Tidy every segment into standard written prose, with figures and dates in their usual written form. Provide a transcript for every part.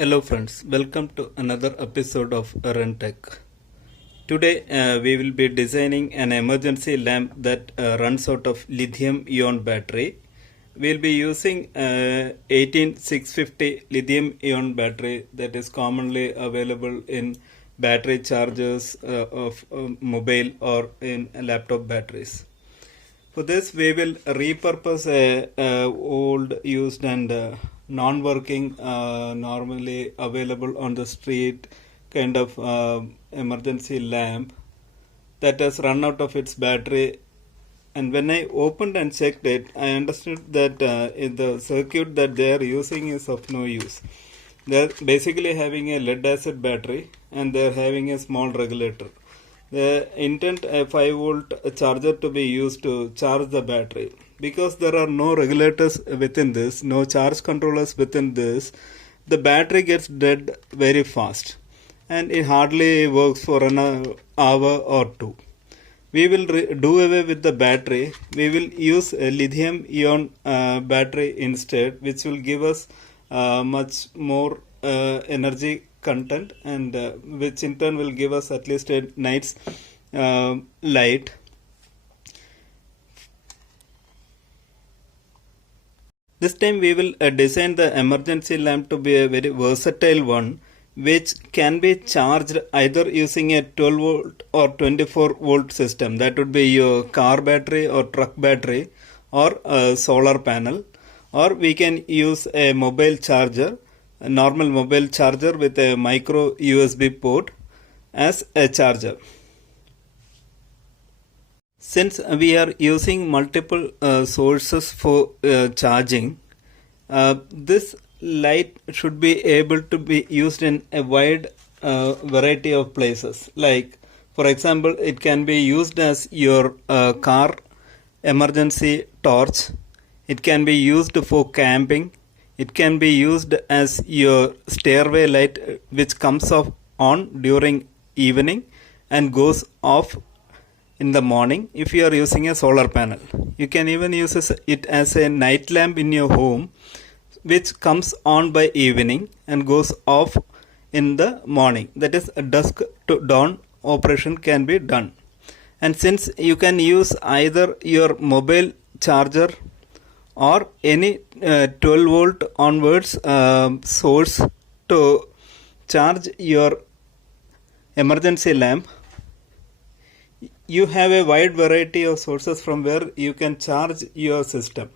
Hello friends, welcome to another episode of Run Tech. Today we will be designing an emergency lamp that runs out of lithium ion battery. We will be using 18650 lithium ion battery that is commonly available in battery chargers of mobile or in laptop batteries. For this, we will repurpose a old, used, and non-working, normally available on the street kind of emergency lamp that has run out of its battery. And when I opened and checked it, I understood that the circuit that they are using is of no use. They are basically having a lead acid battery and they are having a small regulator. The intent a 5 volt charger to be used to charge the battery. Because there are no regulators within this, no charge controllers within this, the battery gets dead very fast and it hardly works for an hour or two. We will do away with the battery. We will use a lithium ion battery instead, which will give us much more energy content and which in turn will give us at least a night's light. This time we will design the emergency lamp to be a very versatile one which can be charged either using a 12 volt or 24 volt system. That would be your car battery or truck battery or a solar panel, or we can use a mobile charger, a normal mobile charger with a micro USB port as a charger. Since we are using multiple sources for charging, this light should be able to be used in a wide variety of places. Like, for example, it can be used as your car emergency torch. It can be used for camping. It can be used as your stairway light, which comes off on during evening and goes off in the morning if you are using a solar panel. You can even use it as a night lamp in your home, which comes on by evening and goes off in the morning. That is, a dusk to dawn operation can be done. And since you can use either your mobile charger or any 12 volt onwards source to charge your emergency lamp, you have a wide variety of sources from where you can charge your system.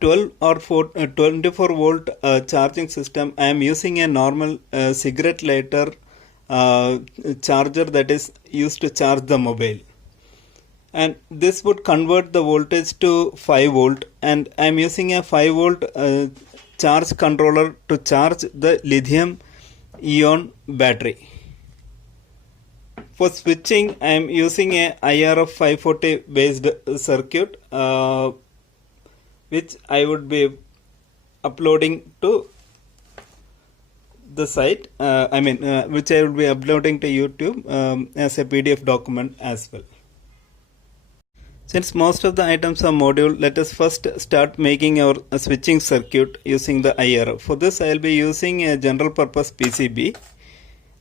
12 or 24 volt charging system, I am using a normal cigarette lighter charger that is used to charge the mobile. And this would convert the voltage to 5 volt, and I am using a 5 volt charge controller to charge the lithium ion battery. For switching, I am using a IRF 540 based circuit which I would be uploading to the site, which I will be uploading to YouTube as a PDF document as well. Since most of the items are module, let us first start making our switching circuit using the IRF. For this, I will be using a general purpose PCB.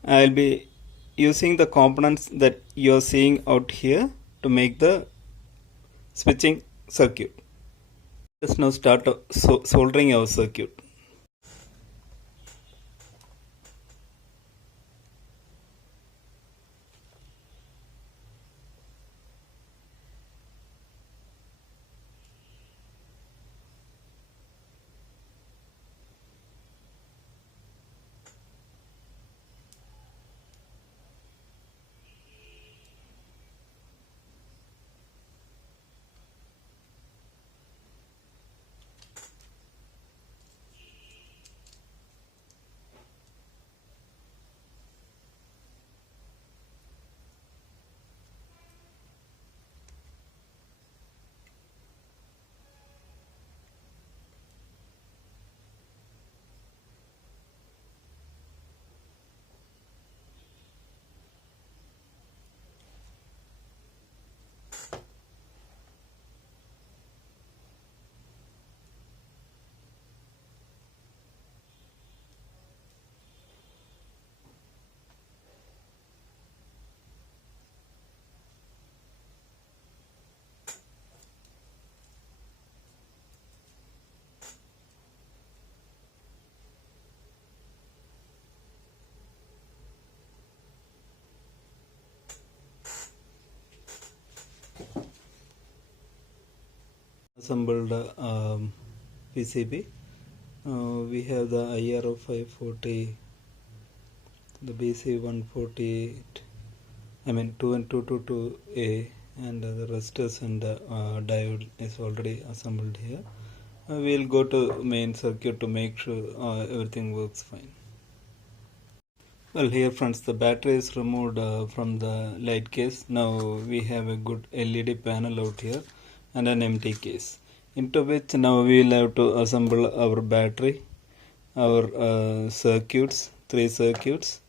I will be using the components that you are seeing out here to make the switching circuit. Let's now start soldering our circuit. assembled PCB. We have the IR 540, the BC 148, I mean 222A, and the resistors and diode is already assembled here. We'll go to main circuit to make sure everything works fine. Well, here friends, the battery is removed from the light case. Now we have a good LED panel out here and an empty case, into which now we will have to assemble our battery, our circuits, 3 circuits,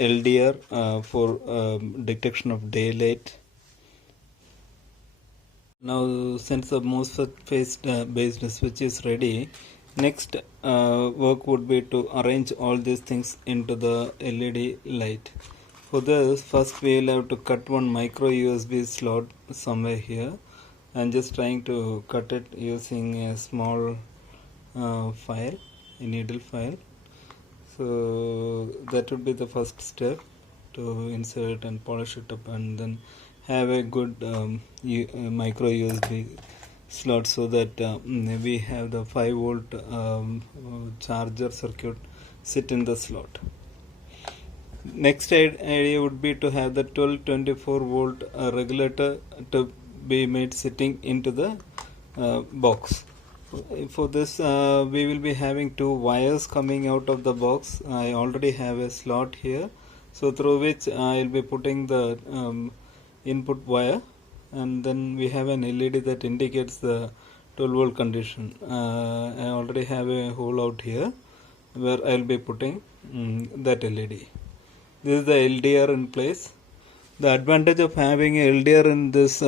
LDR for detection of daylight. Now since the MOSFET based switch is ready, next work would be to arrange all these things into the LED light. For this, first we will have to cut one micro USB slot somewhere here. I'm just trying to cut it using a small file, a needle file. So that would be the first step, to insert and polish it up, and then have a good micro USB slot, so that we have the 5 volt charger circuit sit in the slot. Next idea would be to have the 1224 volt regulator to be made sitting into the box. For this we will be having 2 wires coming out of the box. I already have a slot here, so through which I will be putting the input wire, and then we have an LED that indicates the 12 volt condition. I already have a hole out here where I will be putting that LED. This is the LDR in place. The advantage of having a LDR in this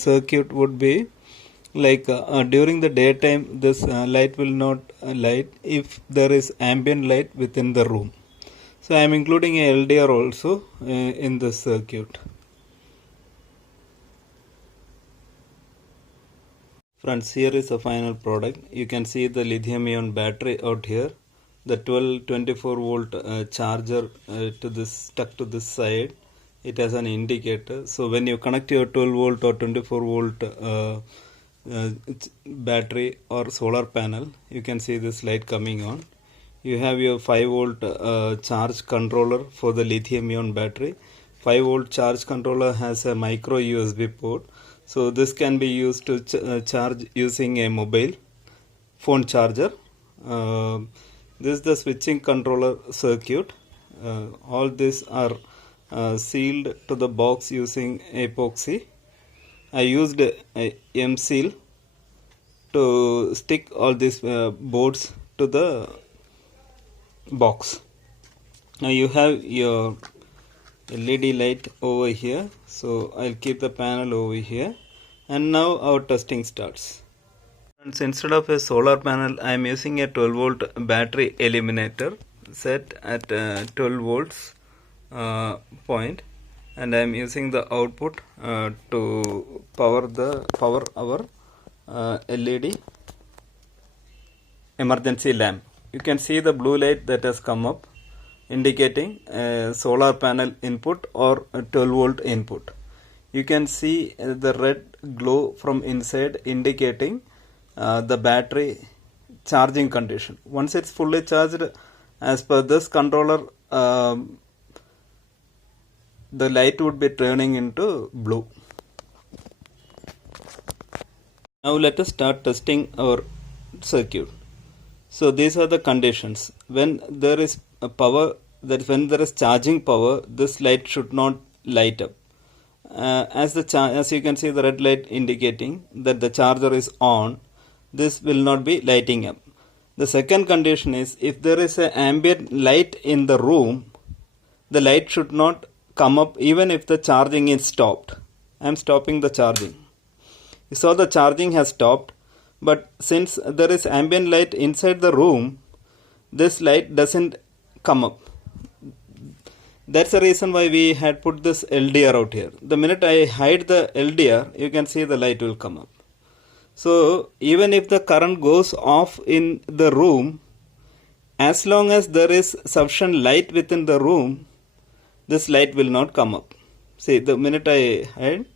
circuit would be, like during the daytime this light will not light if there is ambient light within the room. So I am including a LDR also in this circuit. Friends, here is the final product. You can see the lithium ion battery out here, the 1224 volt charger stuck to this side. It has an indicator, so when you connect your 12 volt or 24 volt battery or solar panel, you can see this light coming on. You have your 5 volt charge controller for the lithium ion battery. 5 volt charge controller has a micro USB port, so this can be used to charge using a mobile phone charger. This is the switching controller circuit. All these are sealed to the box using epoxy. I used a M-seal to stick all these boards to the box. Now you have your LED light over here, so I'll keep the panel over here, and now our testing starts. And instead of a solar panel, I am using a 12 volt battery eliminator set at 12 volts point, and I am using the output to power our LED emergency lamp. You can see the blue light that has come up, indicating a solar panel input or a 12 volt input. You can see the red glow from inside, indicating the battery charging condition. Once it's fully charged, as per this controller, the light would be turning into blue. Now let us start testing our circuit. So these are the conditions. When there is a power, that when there is charging power, this light should not light up. As you can see, the red light indicating that the charger is on, this will not be lighting up. The second condition is, if there is an ambient light in the room, the light should not come up even if the charging is stopped. I am stopping the charging. You saw the charging has stopped, but since there is ambient light inside the room, this light doesn't come up. That's the reason why we had put this LDR out here. The minute I hide the LDR, you can see the light will come up. So even if the current goes off in the room, as long as there is sufficient light within the room, this light will not come up. See, the minute I hide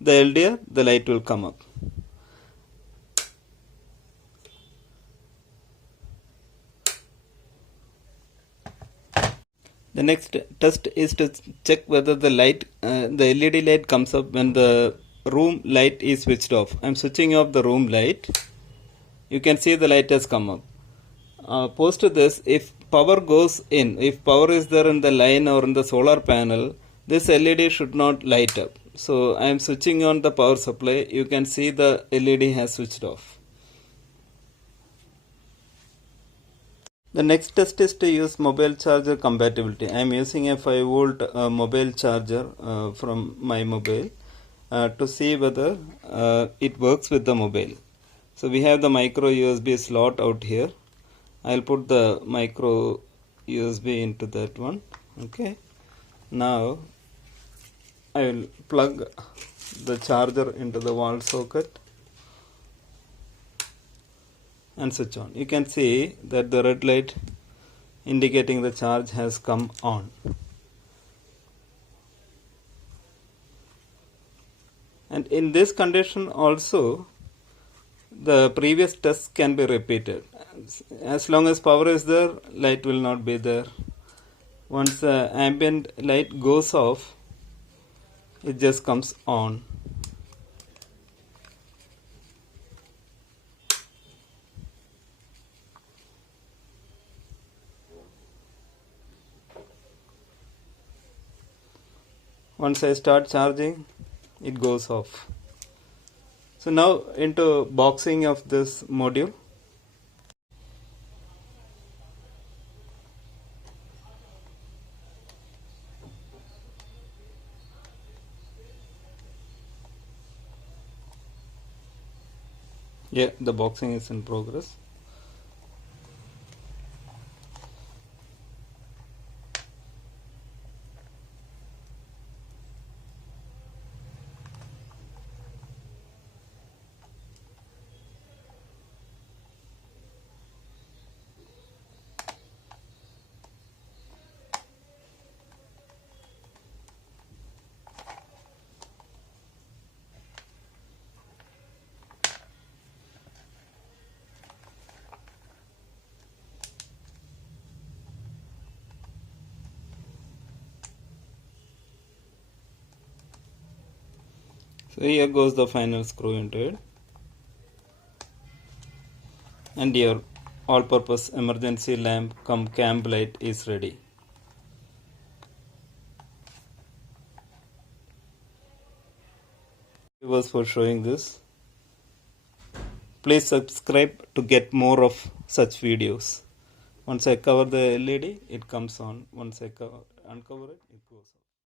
the LDR, the light will come up. The next test is to check whether the LED light comes up when the room light is switched off. I am switching off the room light. You can see the light has come up. Post to this, if power goes in, if power is there in the line or in the solar panel, this LED should not light up. So I am switching on the power supply. You can see the LED has switched off. The next test is to use mobile charger compatibility. I am using a 5 volt mobile charger from my mobile to see whether it works with the mobile. So we have the micro USB slot out here. I'll put the micro USB into that one. Okay. Now I will plug the charger into the wall socket and switch on. You can see that the red light indicating the charge has come on. And in this condition also the previous tests can be repeated. As long as power is there, light will not be there. Once the ambient light goes off, it just comes on. Once I start charging, it goes off. So now into boxing of this module. Yeah, the boxing is in progress. So here goes the final screw into it, and your all-purpose emergency lamp cum camp light is ready. Viewers for showing this. Please subscribe to get more of such videos. Once I cover the LED, it comes on. Once I uncover it, it goes on.